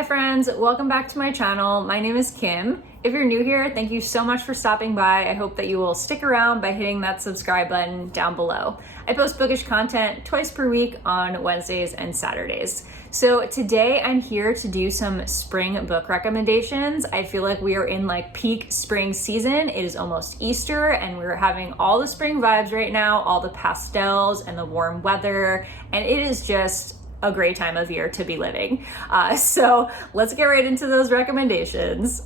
Hi friends, welcome back to my channel. My name is Kim. If you're new here, thank you so much for stopping by. I hope that you will stick around by hitting that subscribe button down below. I post bookish content twice per week on Wednesdays and Saturdays. So today I'm here to do some spring book recommendations. I feel like we are in like peak spring season. It is almost Easter and we're having all the spring vibes right now, all the pastels and the warm weather, and it is just a great time of year to be living. So let's get right into those recommendations.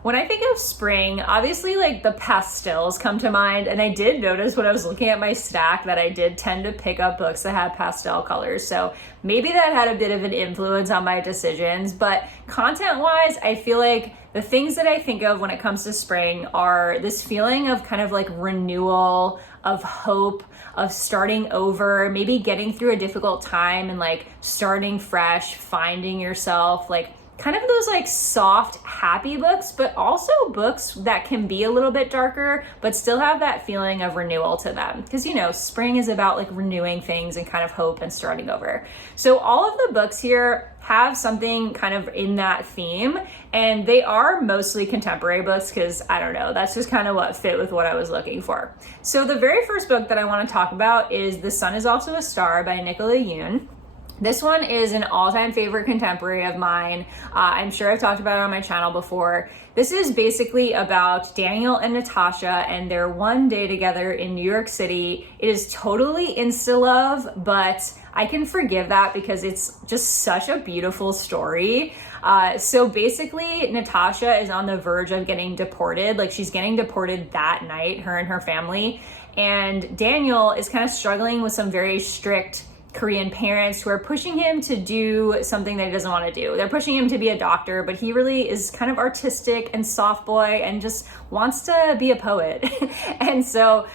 When I think of spring, obviously like the pastels come to mind, and I did notice when I was looking at my stack that I did tend to pick up books that had pastel colors. So maybe that had a bit of an influence on my decisions, but content-wise, I feel like the things that I think of when it comes to spring are this feeling of kind of like renewal, of hope, of starting over, maybe getting through a difficult time and like starting fresh, finding yourself, like kind of those like soft, happy books, but also books that can be a little bit darker, but still have that feeling of renewal to them. Because, you know, spring is about like renewing things and kind of hope and starting over. So all of the books here have something kind of in that theme, and they are mostly contemporary books because, I don't know, that's just kind of what fit with what I was looking for. So the very first book that I want to talk about is The Sun is Also a Star by Nicola Yoon. This one is an all-time favorite contemporary of mine. I'm sure I've talked about it on my channel before. This is basically about Daniel and Natasha and their one day together in New York City. It is totally insta-love, but I can forgive that because it's just such a beautiful story. So basically, Natasha is on the verge of getting deported. Like, she's getting deported that night, her and her family. And Daniel is kind of struggling with some very strict Korean parents who are pushing him to do something that he doesn't want to do. They're pushing him to be a doctor, but he really is kind of artistic and soft boy and just wants to be a poet. And so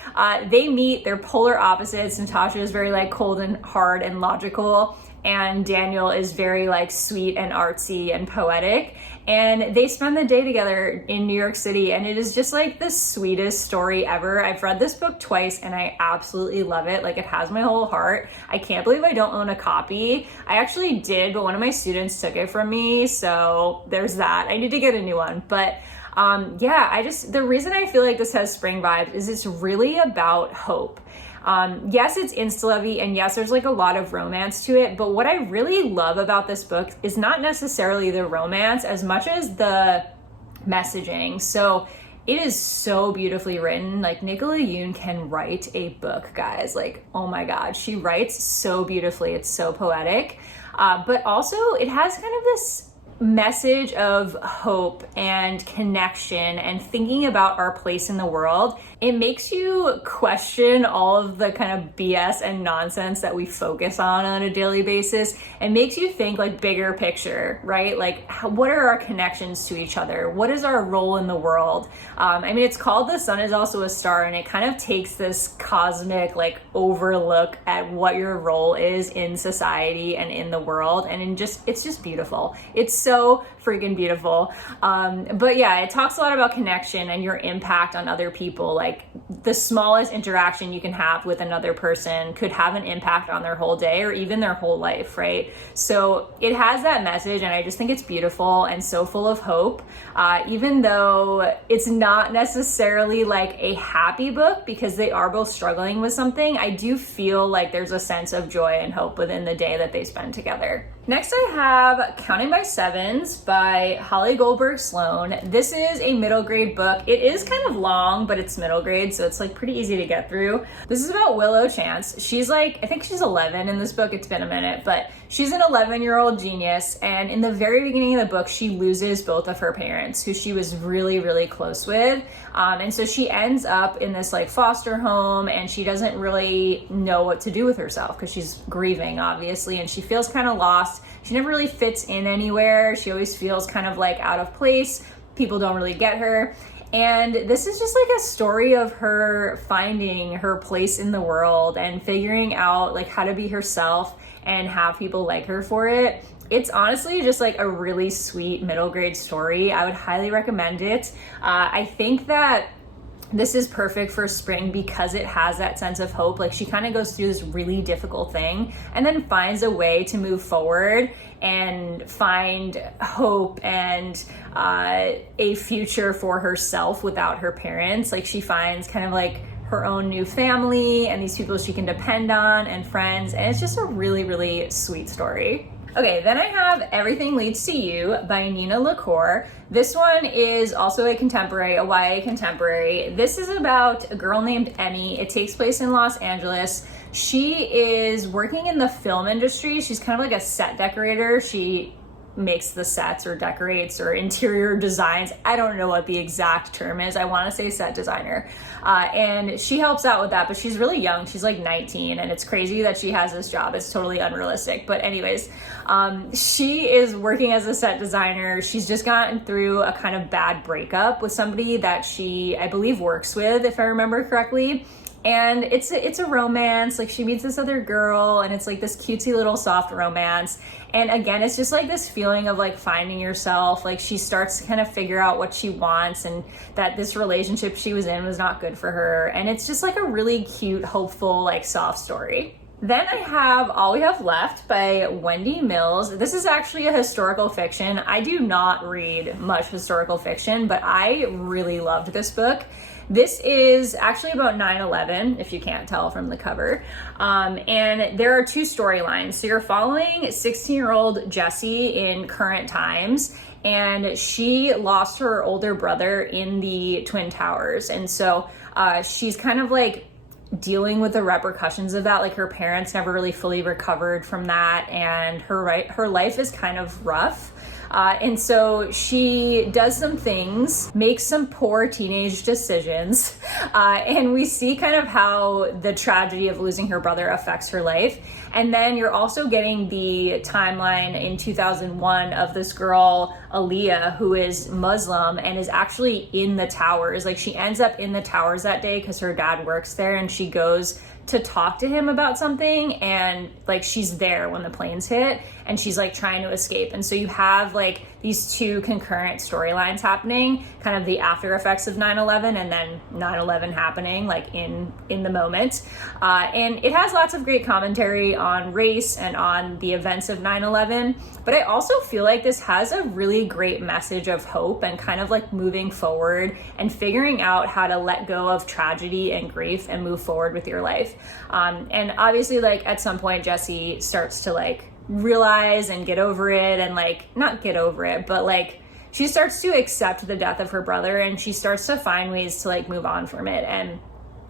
they meet, they're polar opposites. Natasha is very like cold and hard and logical, and Daniel is very like sweet and artsy and poetic. And they spend the day together in New York City, and it is just like the sweetest story ever. I've read this book twice and I absolutely love it. Like, it has my whole heart. I can't believe I don't own a copy. I actually did, but one of my students took it from me, so there's that. I need to get a new one. But yeah, the reason I feel like this has spring vibes is it's really about hope. Yes, it's insta-lovey, and yes, there's like a lot of romance to it, but what I really love about this book is not necessarily the romance as much as the messaging. So it is so beautifully written. Like, Nicola Yoon can write a book, guys. Like, oh my God, she writes so beautifully. It's so poetic. But also it has kind of this message of hope and connection and thinking about our place in the world. It makes you question all of the kind of BS and nonsense that we focus on a daily basis. It makes you think like bigger picture, right? Like, what are our connections to each other? What is our role in the world? I mean, it's called The Sun is Also a Star, and it kind of takes this cosmic like overlook at what your role is in society and in the world. And it's just beautiful. It's so freaking beautiful. But yeah, it talks a lot about connection and your impact on other people. Like, the smallest interaction you can have with another person could have an impact on their whole day or even their whole life, right? So it has that message, and I just think it's beautiful and so full of hope. Even though it's not necessarily like a happy book because they are both struggling with something, I do feel like there's a sense of joy and hope within the day that they spend together. Next, I have Counting by Sevens by Holly Goldberg Sloan. This is a middle grade book. It is kind of long, but it's middle grade, so it's like pretty easy to get through. This is about Willow Chance. She's like, I think she's 11 in this book. It's been a minute, but she's an 11-year-old genius. And in the very beginning of the book, she loses both of her parents, who she was really, really close with. And so she ends up in this like foster home, and she doesn't really know what to do with herself because she's grieving, obviously, and she feels kind of lost. She never really fits in anywhere. She always feels kind of like out of place. People don't really get her. And this is just like a story of her finding her place in the world and figuring out like how to be herself and have people like her for it. It's honestly just like a really sweet middle grade story. I would highly recommend it. I think that this is perfect for spring because it has that sense of hope. Like she kind of goes through this really difficult thing and then finds a way to move forward and find hope and a future for herself without her parents. Like she finds kind of like her own new family and these people she can depend on and friends. And it's just a really, really sweet story. Okay, then I have Everything Leads to You by Nina Lacour. This one is also a contemporary, a YA contemporary. This is about a girl named Emmy. It takes place in Los Angeles. She is working in the film industry. She's kind of like a set decorator. She makes the sets or decorates or interior designs. I don't know what the exact term is. I want to say set designer. And she helps out with that, but she's really young. She's like 19 and it's crazy that she has this job. It's totally unrealistic. But anyways, she is working as a set designer. She's just gotten through a kind of bad breakup with somebody that she, I believe, works with, if I remember correctly. And it's a romance. Like she meets this other girl and it's like this cutesy little soft romance. And again, it's just like this feeling of like finding yourself. Like she starts to kind of figure out what she wants and that this relationship she was in was not good for her. And it's just like a really cute, hopeful, like soft story. Then I have All We Have Left by Wendy Mills. This is actually a historical fiction. I do not read much historical fiction, but I really loved this book. This is actually about 9/11, if you can't tell from the cover. And there are two storylines. So you're following 16-year-old Jessie in current times, and she lost her older brother in the Twin Towers. And so she's kind of like dealing with the repercussions of that. Like her parents never really fully recovered from that, and her life is kind of rough. And so she does some things, makes some poor teenage decisions, and we see kind of how the tragedy of losing her brother affects her life. And then you're also getting the timeline in 2001 of this girl, Aaliyah, who is Muslim and is actually in the towers. Like she ends up in the towers that day because her dad works there, and she goes to talk to him about something, and like she's there when the planes hit and she's like trying to escape. And so you have like these two concurrent storylines happening, kind of the after effects of 9/11 and then 9/11 happening like in the moment. And it has lots of great commentary on race and on the events of 9/11, but I also feel like this has a really great message of hope and kind of like moving forward and figuring out how to let go of tragedy and grief and move forward with your life. And obviously like at some point Jessie starts to like realize and get over it, and like not get over it, but like she starts to accept the death of her brother, and she starts to find ways to like move on from it. And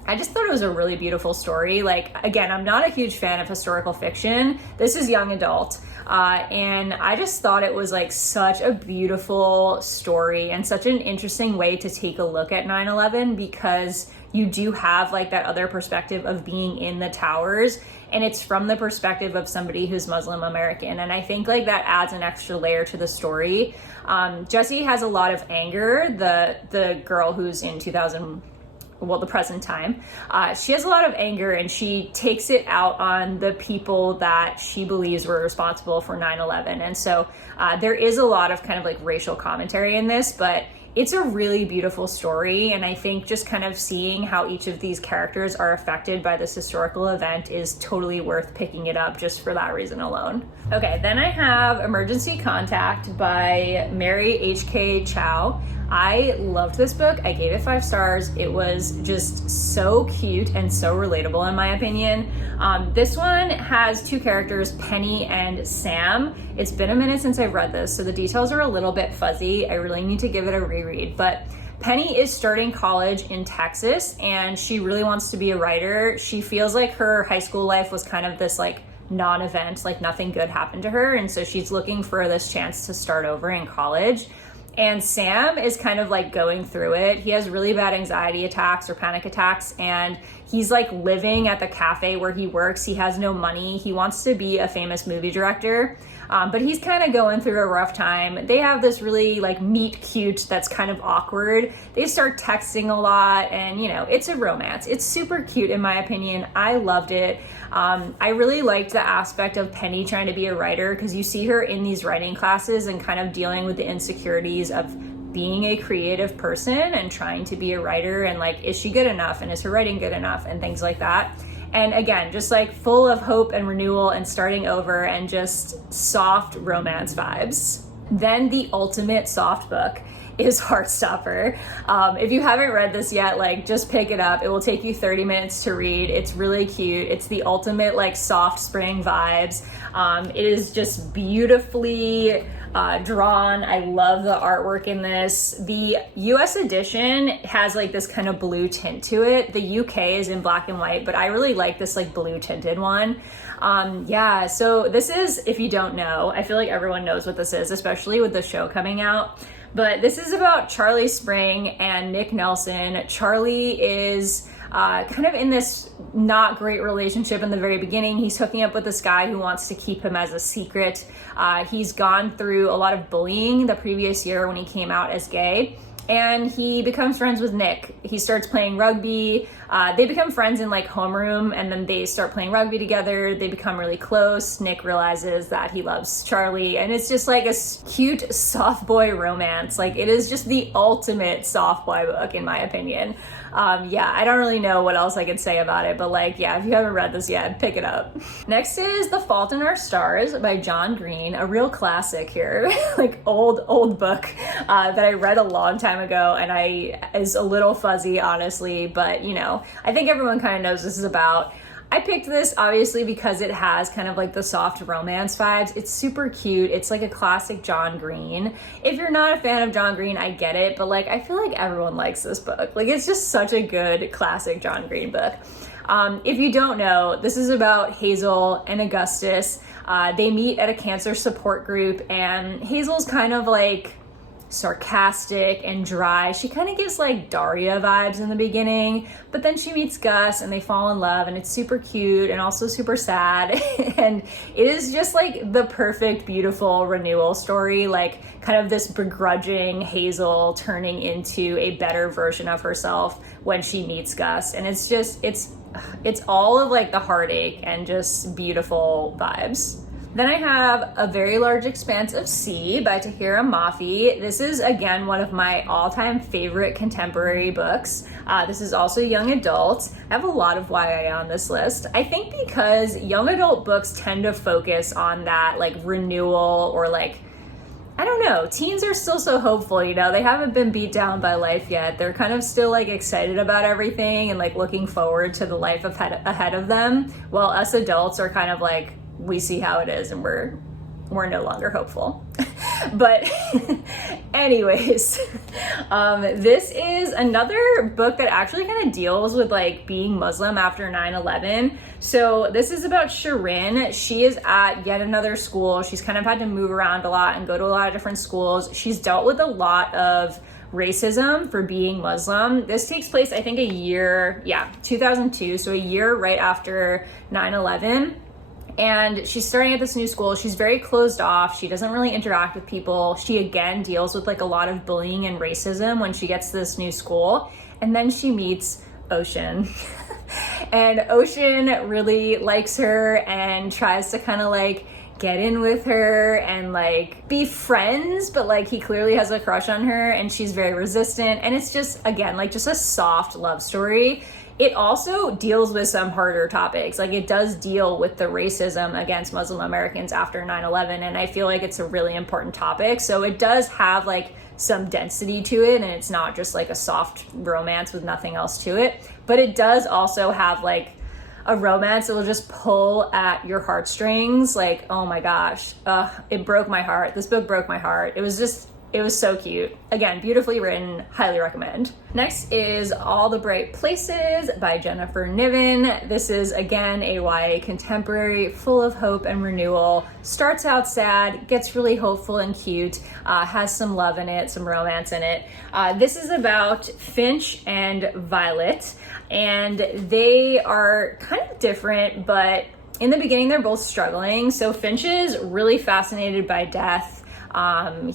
I just thought it was a really beautiful story. Like, again, I'm not a huge fan of historical fiction. This is young adult. And I just thought it was like such a beautiful story and such an interesting way to take a look at 9/11, because you do have like that other perspective of being in the towers, and it's from the perspective of somebody who's Muslim American. And I think like that adds an extra layer to the story. Jessie has a lot of anger, the girl who's in the present time. She has a lot of anger, and she takes it out on the people that she believes were responsible for 9/11. And so there is a lot of kind of like racial commentary in this, but it's a really beautiful story. And I think just kind of seeing how each of these characters are affected by this historical event is totally worth picking it up just for that reason alone. Okay, then I have Emergency Contact by Mary H.K. Chow. I loved this book. I gave it 5 stars. It was just so cute and so relatable in my opinion. This one has 2 characters, Penny and Sam. It's been a minute since I've read this, so the details are a little bit fuzzy. I really need to give it a reread. But Penny is starting college in Texas, and she really wants to be a writer. She feels like her high school life was kind of this like non-event, like nothing good happened to her. And so she's looking for this chance to start over in college. And Sam is kind of like going through it. He has really bad anxiety attacks or panic attacks, and he's like living at the cafe where he works. He has no money. He wants to be a famous movie director, but he's kind of going through a rough time. They have this really like meet cute that's kind of awkward. They start texting a lot, and you know, it's a romance. It's super cute in my opinion. I loved it. I really liked the aspect of Penny trying to be a writer, because you see her in these writing classes and kind of dealing with the insecurities of being a creative person and trying to be a writer, and like, is she good enough, and is her writing good enough, and things like that. And again, just like full of hope and renewal and starting over and just soft romance vibes. Then the ultimate soft book is Heartstopper. If you haven't read this yet, like, just pick it up. It will take you 30 minutes to read. It's really cute. It's the ultimate like soft spring vibes. It is just beautifully drawn. I love the artwork in this. The US edition has like this kind of blue tint to it. The UK is in black and white, but I really like this like blue tinted one. Yeah, so this is, if you don't know, I feel like everyone knows what this is, especially with the show coming out. But this is about Charlie Spring and Nick Nelson. Charlie is kind of in this not great relationship in the very beginning. He's hooking up with this guy who wants to keep him as a secret. He's gone through a lot of bullying the previous year when he came out as gay. And he becomes friends with Nick. He starts playing rugby. They become friends in like homeroom, and then they start playing rugby together. They become really close. Nick realizes that he loves Charlie, and it's just like a cute soft boy romance. Like, it is just the ultimate soft boy book in my opinion. Yeah, I don't really know what else I could say about it, but like, yeah, if you haven't read this yet, pick it up. Next is The Fault in Our Stars by John Green, a real classic here, like old book that I read a long time ago, and is a little fuzzy, honestly, but you know, I think everyone kind of knows this is about. I picked this obviously because it has kind of like the soft romance vibes. It's super cute. It's like a classic John Green. If you're not a fan of John Green, I get it, but like, I feel like everyone likes this book. Like, it's just such a good classic John Green book. If you don't know, this is about Hazel and Augustus. They meet at a cancer support group, and Hazel's kind of like sarcastic and dry. She kind of gives like Daria vibes in the beginning, but then she meets Gus and they fall in love, and it's super cute and also super sad. And it is just like the perfect, beautiful renewal story, like kind of this begrudging Hazel turning into a better version of herself when she meets Gus. And it's just, it's all of like the heartache and just beautiful vibes. Then I have A Very Large Expanse of Sea by Tahira Mafi. This is, again, one of my all-time favorite contemporary books. This is also young adult. I have a lot of YA on this list. I think because young adult books tend to focus on that, like, renewal, or like, I don't know, teens are still so hopeful, you know? They haven't been beat down by life yet. They're kind of still like excited about everything and like looking forward to the life ahead of them, while us adults are kind of like, we see how it is and we're no longer hopeful. But anyways, this is another book that actually kind of deals with like being Muslim after 9/11. So this is about Shirin. She is at yet another school. She's kind of had to move around a lot and go to a lot of different schools. She's dealt with a lot of racism for being Muslim. This takes place, I think, 2002, so a year right after 9/11. And she's starting at this new school. She's very closed off. She doesn't really interact with people. She again deals with like a lot of bullying and racism when she gets to this new school. And then she meets Ocean. And Ocean really likes her and tries to kind of like get in with her and like be friends, but like he clearly has a crush on her and she's very resistant. And it's just, again, like just a soft love story. It also deals with some harder topics. Like, it does deal with the racism against Muslim Americans after 9/11, and I feel like it's a really important topic. So it does have like some density to it, and it's not just like a soft romance with nothing else to it. But it does also have like a romance that will just pull at your heartstrings. Like, oh my gosh, it broke my heart. This book broke my heart. It was so cute. Again, beautifully written, highly recommend. Next is All the Bright Places by Jennifer Niven. This is, again, a YA contemporary, full of hope and renewal. Starts out sad, gets really hopeful and cute, has some love in it, some romance in it. This is about Finch and Violet, and they are kind of different, but in the beginning, they're both struggling. So Finch is really fascinated by death.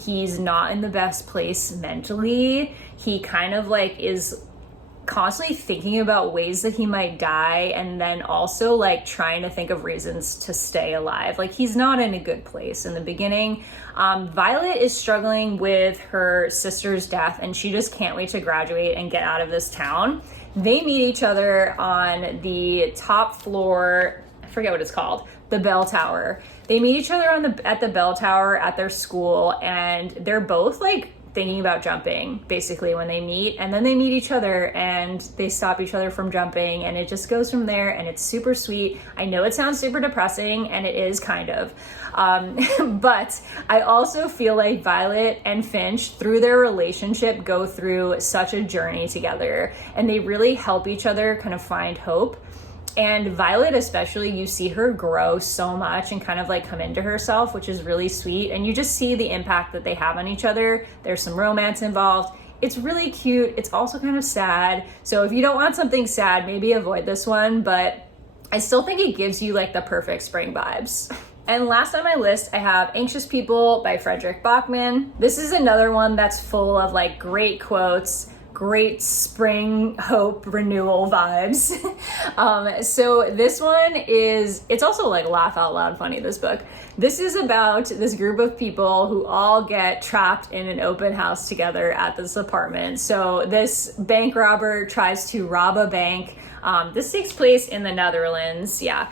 He's not in the best place mentally. He kind of like is constantly thinking about ways that he might die, and then also like trying to think of reasons to stay alive. Like, he's not in a good place in the beginning. Violet is struggling with her sister's death, and she just can't wait to graduate and get out of this town. They meet each other on the top floor, I forget what it's called, the bell tower. They meet each other at the bell tower at their school, and they're both like thinking about jumping basically when they meet, and then they meet each other and they stop each other from jumping, and it just goes from there, and it's super sweet. I know it sounds super depressing, and it is kind of, but I also feel like Violet and Finch, through their relationship, go through such a journey together, and they really help each other kind of find hope. And Violet especially, you see her grow so much and kind of like come into herself, which is really sweet. And you just see the impact that they have on each other. There's some romance involved. It's really cute. It's also kind of sad. So if you don't want something sad, maybe avoid this one, but I still think it gives you like the perfect spring vibes. And last on my list, I have Anxious People by Frederick Bachman. This is another one that's full of like great quotes, great spring hope renewal vibes. So this one is, it's also like laugh out loud funny, this book. This is about this group of people who all get trapped in an open house together at this apartment. So this bank robber tries to rob a bank. This takes place in the Netherlands. Yeah.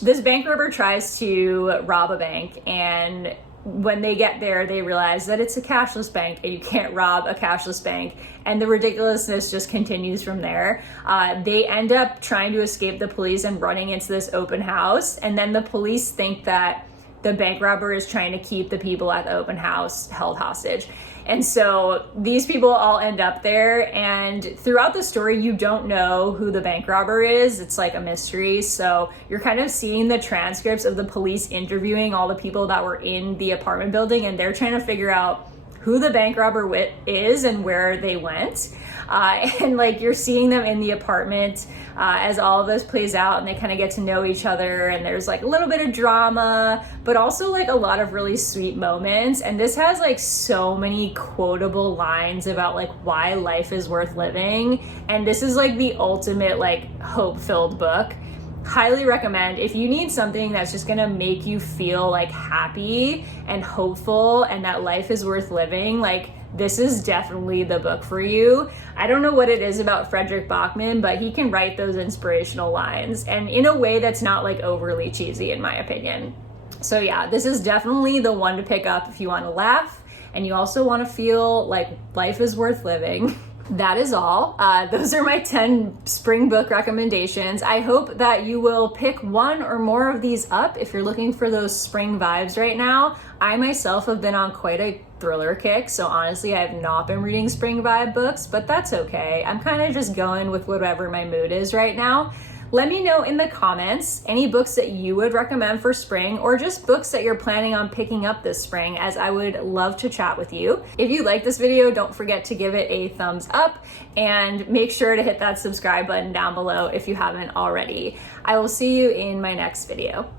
This bank robber tries to rob a bank, and when they get there, they realize that it's a cashless bank and you can't rob a cashless bank. And the ridiculousness just continues from there. They end up trying to escape the police and running into this open house. And then the police think that the bank robber is trying to keep the people at the open house held hostage. And so these people all end up there, and throughout the story, you don't know who the bank robber is. It's like a mystery. So you're kind of seeing the transcripts of the police interviewing all the people that were in the apartment building, and they're trying to figure out who the bank robber is and where they went. And like you're seeing them in the apartment as all of this plays out, and they kind of get to know each other, and there's like a little bit of drama, but also like a lot of really sweet moments. And this has like so many quotable lines about like why life is worth living. And this is like the ultimate like hope-filled book. Highly recommend if you need something that's just gonna make you feel like happy and hopeful and that life is worth living. Like, this is definitely the book for you. I don't know what it is about Frederick Bachman, but he can write those inspirational lines, and in a way that's not like overly cheesy, in my opinion. So yeah, this is definitely the one to pick up if you want to laugh and you also want to feel like life is worth living. That is all. Those are my 10 spring book recommendations. I hope that you will pick one or more of these up if you're looking for those spring vibes right now. I myself have been on quite a thriller kick, so honestly, I have not been reading spring vibe books, but that's okay. I'm kind of just going with whatever my mood is right now. Let me know in the comments any books that you would recommend for spring, or just books that you're planning on picking up this spring, as I would love to chat with you. If you like this video, don't forget to give it a thumbs up and make sure to hit that subscribe button down below if you haven't already. I will see you in my next video.